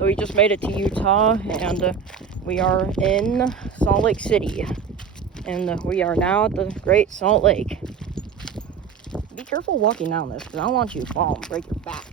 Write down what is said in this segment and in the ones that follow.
So we just made it to Utah, and we are in Salt Lake City. And we are now at the Great Salt Lake. Be careful walking down this, because I don't want you to fall and break your back.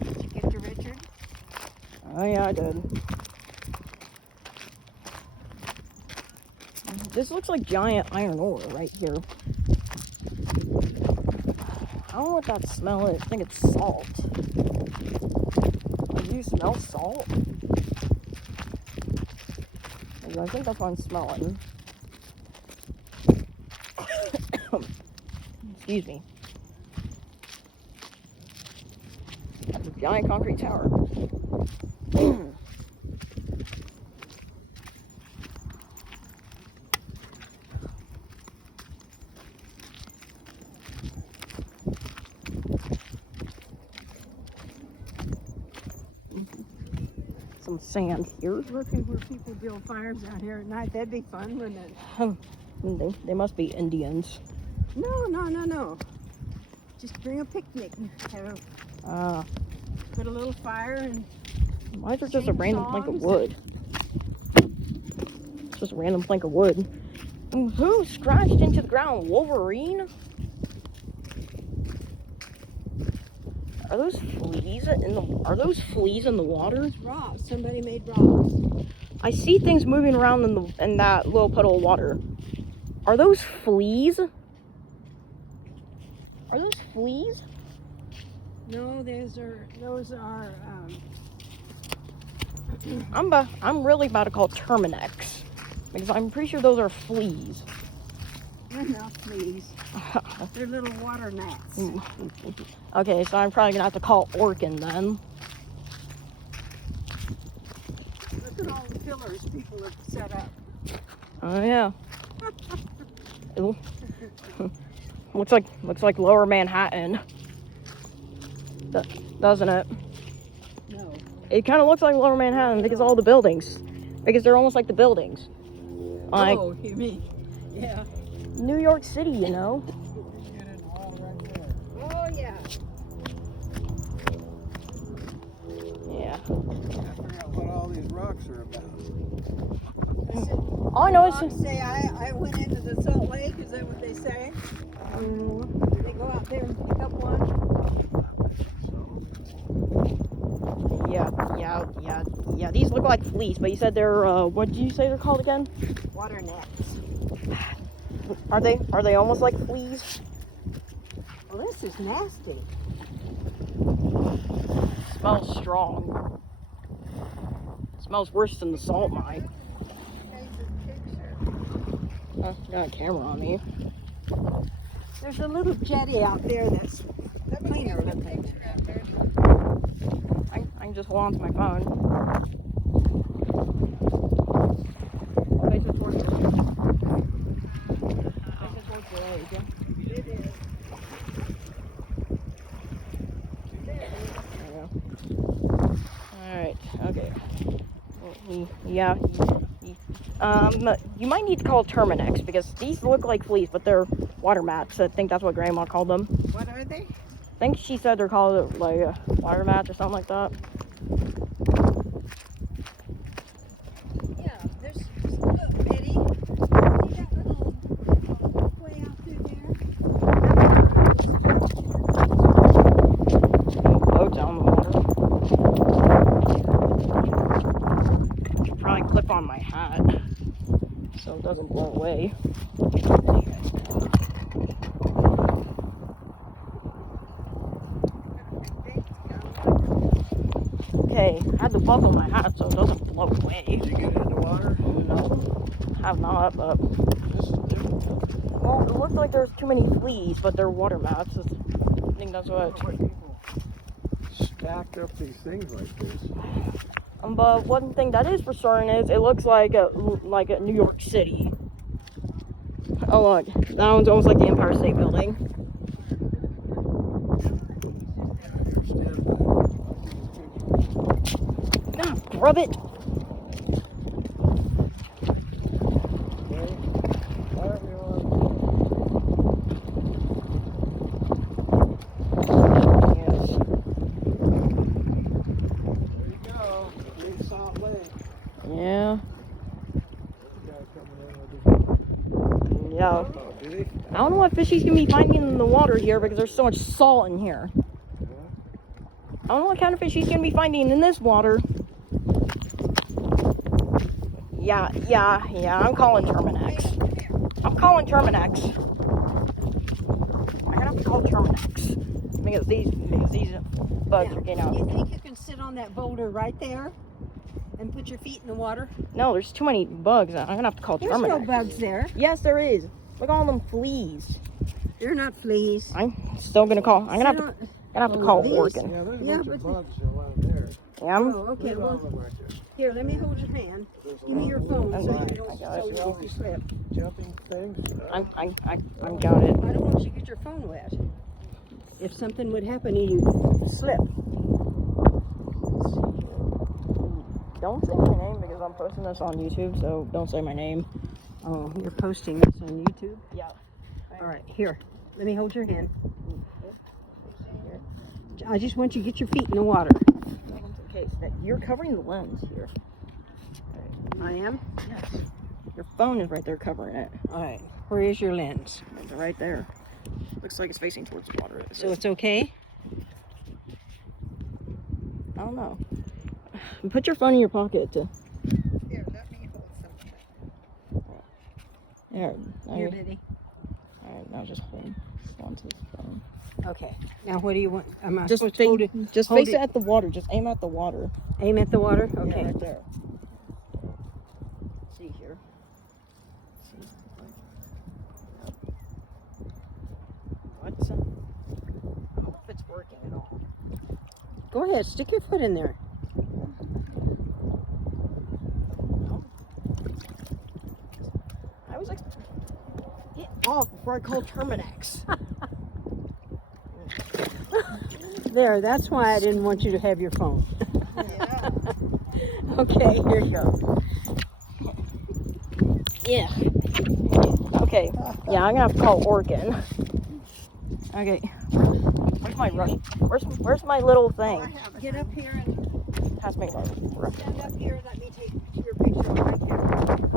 Did you get to Richard? Oh yeah, I did. This looks like giant iron ore right here. I don't know what that smell is. I think it's salt. Do you smell salt? I think that's what I'm smelling. Excuse me. That's a giant concrete tower. Some sand here. Looking where people build fires out here at night. That'd be fun, wouldn't it? They must be Indians. No. Just bring a picnic and have put a little fire and. Why is there just a random plank of wood? It's just a random plank of wood. And who scratched into the ground? Wolverine? Are those fleas in the water? It's rocks. Somebody made rocks. I see things moving around in that little puddle of water. Are those fleas? Are those fleas? No, those are. I'm really about to call Terminex, because I'm pretty sure those are fleas. They're not fleas. They're little water gnats. Okay, so I'm probably gonna have to call Orkin then. Look at all the pillars people have set up. Oh yeah. looks like Lower Manhattan. Doesn't it? No. It kind of looks like Lower Manhattan because all the buildings, because they're almost like the buildings. Like, oh, you mean? Yeah. New York City, you know. Oh yeah. Yeah. I forgot what all these rocks are about. All I know is Say I went into the Salt Lake. Is that what they say? They go out there and pick up one. yeah. These look like fleas, but you said they're what did you say they're called again? Water gnats. Are they almost like fleas? Well, this is nasty. Smells strong. Smells worse than the salt mine. Got a camera on me. There's a little jetty out there that's cleaner looking. I can just hold on to my phone. Face it towards the lake, yeah? It is. Alright, okay. Yeah. You might need to call Terminex because these look like fleas, but they're water mats. I think that's what Grandma called them. What are they? I think she said they're called like water mats or something like that. Yeah, there's look, Betty. See that little way out through there? Boats out in the water. Should probably clip on my hat so it doesn't blow away. Okay, I had to buckle my hat so it doesn't blow away. Did you get in the water? No, have not, but This is different. well, it looked like there's too many fleas, but they're water mats. I think that's what. Why people stack up these things like this? But one thing that is for certain is it looks like a New York City. Oh look, that one's almost like the Empire State Building. Ah, rub it. Yes. what fish he's gonna be finding in the water here because there's so much salt in here. I don't know what kind of fish he's gonna be finding in this water. Yeah, I'm calling Terminex. I'm calling Terminex. I'm gonna have to call Terminex because these bugs are getting out. You think you can sit on that boulder right there and put your feet in the water? No, there's too many bugs. I'm gonna have to call There's Terminex. no bugs there. Yes, there is. Look at all them fleas. They're not fleas. I'm still gonna call. I'm gonna have to call these- Orkin. Yeah, there's a Yeah, bunch of but- bugs around there. Yeah, I'm. Oh, okay. They all Well, look like this. here, let me hold your hand. Give me your phone so Okay, you don't, I got so it. you don't slip. Jumping things. I'm got it. I don't want you to get your phone wet. If something would happen and you slip. Don't say my name because I'm posting this on YouTube, so don't say my name. Oh, you're posting this on YouTube? Yeah. All right, here. Let me hold your hand. I just want you to get your feet in the water. Okay, so you're covering the lens here. I am? Yes. Your phone is right there covering it. All right. Where is your lens? Right there. Looks like it's facing towards the water. So it's okay? I don't know. Put your phone in your pocket. Here, let me hold something. There. Here, Biddy. Alright, now just hold onto his phone. Okay. Now, what do you want? Am I Just supposed to hold it? Just hold face it at the water. Just aim at the water. Aim at the water? Yeah, Okay. right there. See here. What's I hope it's working at all. Go ahead. Stick your foot in there. I was like, get off before I call Terminex. There. That's why I didn't want you to have your phone. Yeah. Okay. Here you go. Yeah. Okay. Yeah, I'm gonna have to call Orkin. Okay. Where's my rush? Where's my little thing? Get up here and Pass me my rush. stand up here. Let me take your picture on my camera.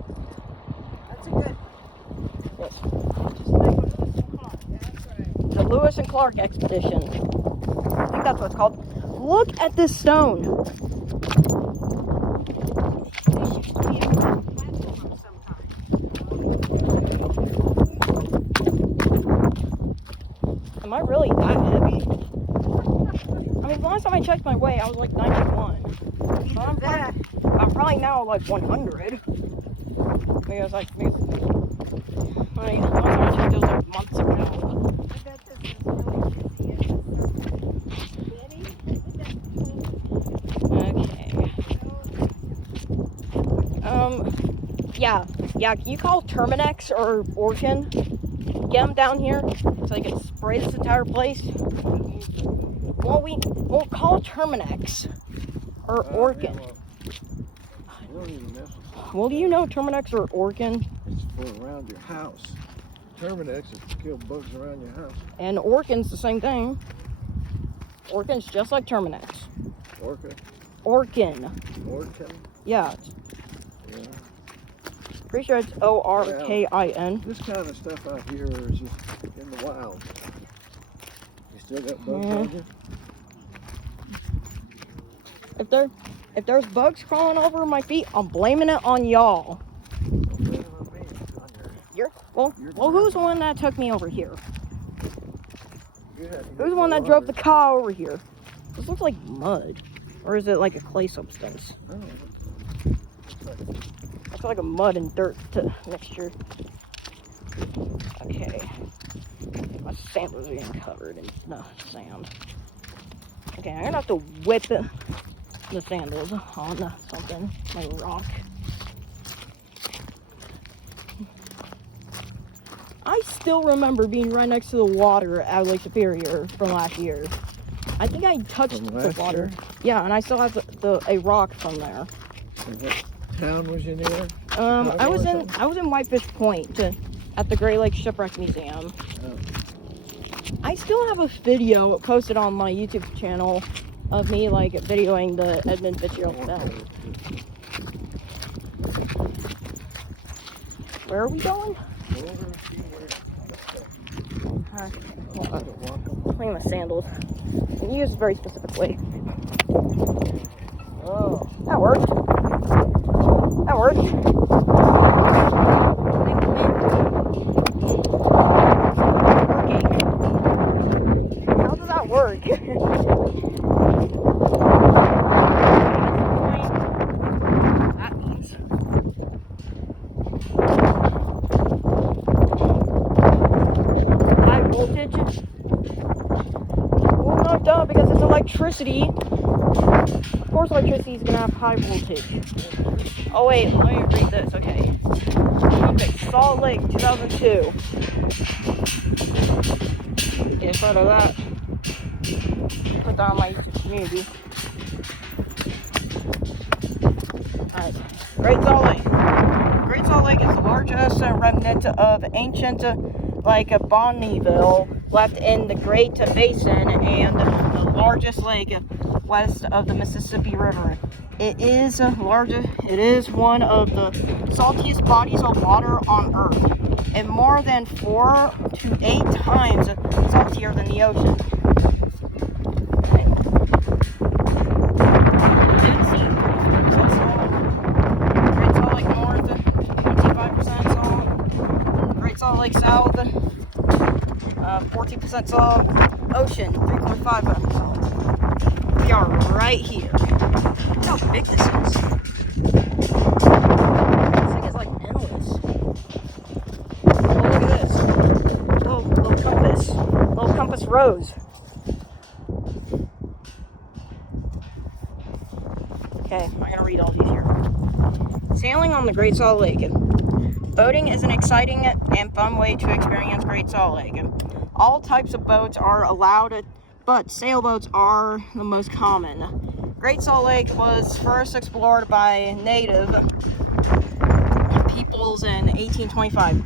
That's a good. Yes. Just like a little car. That's right. The Lewis and Clark expedition. I think that's what it's called. Look at this stone. This used to be a platform sometime. Am I really that heavy? I mean, last time I checked my weight, I was like 91. So I'm probably now like 100. Because last time I checked, it was like months ago. I bet this is really busy. Yeah, can you call Terminex or Orkin? Get them down here so they can spray this entire place. Well, we'll call Terminex or Orkin. You don't even mess with Well, do you know Terminex or Orkin? It's for around your house. Terminex is to kill bugs around your house. And Orkin's the same thing. Orkin's just like Terminex. Orca, Orkin. Orca. Yeah, Yeah. pretty sure it's Orkin. This kind of stuff out here is just in the wild. You still got bugs Yeah. on you? If there's bugs crawling over my feet, I'm blaming it on y'all. Don't blame it on me. It's on Well, You're who's the one that took me over here? you had to Who's get the one that water. drove the car over here? This looks like mud. Or is it like a clay substance? Oh, It's like a mud and dirt mixture. Okay. My sandals are getting covered in sand. Okay, I'm gonna have to whip the sandals on something, like a rock. I still remember being right next to the water at Lake Superior from last year. I think I touched From the last water. year? Yeah, and I still have a rock from there. and what town was you near? I was Chicago or in Whitefish Point at the Great Lakes Shipwreck Museum. Oh. I still have a video posted on my YouTube channel of me like videoing the Edmund Fitzgerald Bell. Where are we going? Playing the sandals. And use a very specific way. Oh, that worked. That worked. How does that work? That means. High voltage. Well, no, duh, because it's electricity. Of course, electricity is gonna have high voltage. Oh wait, let me read this. Okay. Olympics, Salt Lake, 2002. Get a photo of that. Put that on my YouTube community. Alright. Great Salt Lake. Great Salt Lake is the largest remnant of ancient Bonneville left in the Great Basin and the largest lake west of the Mississippi River. It is one of the saltiest bodies of water on Earth, and more than 4 to 8 times saltier than the ocean. Dead Sea, 30% salt. Great Salt Lake North, 25% salt. Great Salt Lake South, 14% salt. Ocean, 3.5% salt. We are right here. Look how big this is. This thing is like endless. Oh, look at this. Little compass. Little compass rose. Okay, I'm gonna read all these here. Sailing on the Great Salt Lake. Boating is an exciting and fun way to experience Great Salt Lake. All types of boats are allowed, but sailboats are the most common. Great Salt Lake was first explored by native peoples in 1825.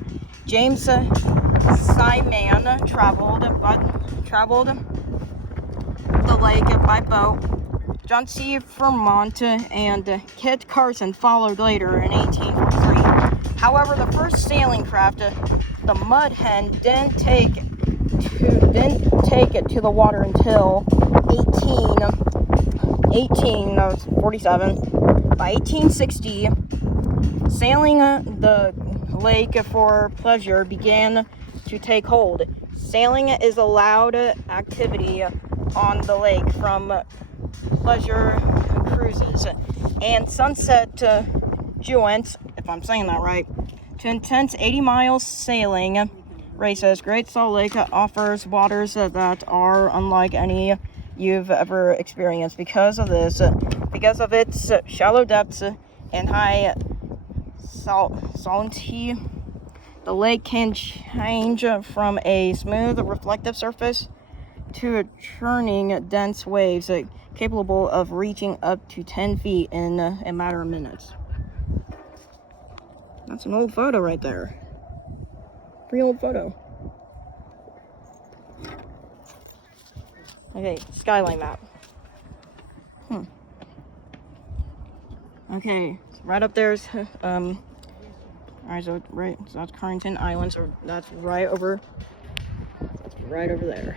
James Simon traveled the lake by boat. John C. Fremont and Kit Carson followed later in 1843. However, the first sailing craft, the Mud Hen, didn't take it to the water until 1847. By 1860, sailing the lake for pleasure began to take hold. Sailing is allowed activity on the lake from pleasure cruises and sunset joints, if I'm saying that right, to intense 80-mile sailing races. Great Salt Lake offers waters that are unlike any you've ever experienced. Because of its shallow depths and high salinity, the lake can change from a smooth reflective surface to a churning dense waves capable of reaching up to 10 feet in a matter of minutes. That's an old photo right there. Pretty old photo. Okay, skyline map. Okay, so right up there's alright, so that's Carrington Island, so that's right over there.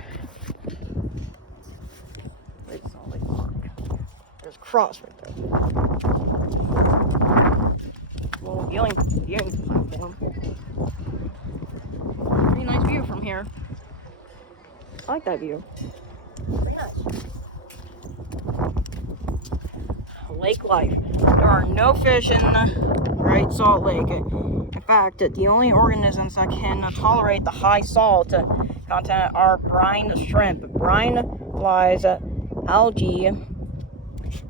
Great Salt Lake Park. There's a cross right there. Little viewing platform. Pretty nice view from here. I like that view. Pretty nice. Lake life. There are no fish in Great Salt Lake. In fact, the only organisms that can tolerate the high salt content are brine shrimp, brine flies, algae,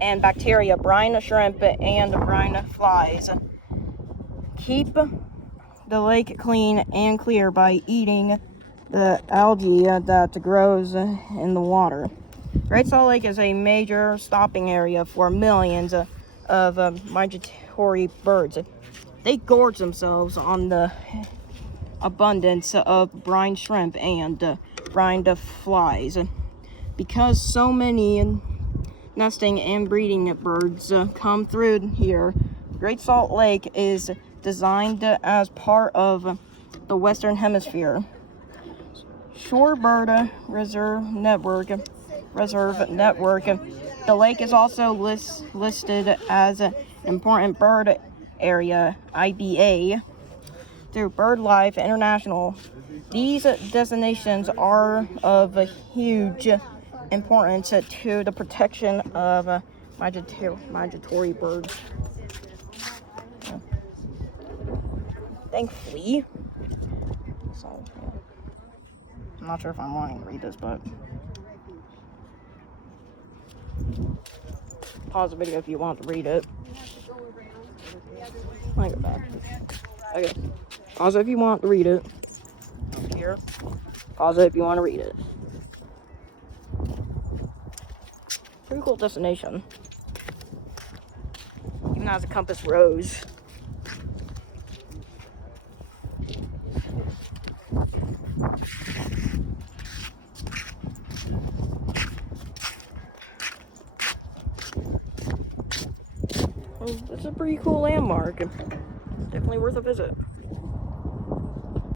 and bacteria. Brine shrimp and brine flies keep the lake clean and clear by eating the algae that grows in the water. Great Salt Lake is a major stopping area for millions of migratory birds. They gorge themselves on the abundance of brine shrimp and grind of flies. Because so many nesting and breeding birds come through here, Great Salt Lake is designed as part of the Western Hemisphere Shorebird Reserve Network. The lake is also listed as an important bird area, IBA, through BirdLife International. These designations are of a huge importance to the protection of migratory birds. Thankfully, so yeah. I'm not sure if I'm wanting to read this, but pause the video if you want to read it. I go back. Okay. Pause it if you want to read it. Here. Pause it if you want to read it. Pretty cool destination. Even has a compass rose. Well, it's a pretty cool landmark. Definitely worth a visit.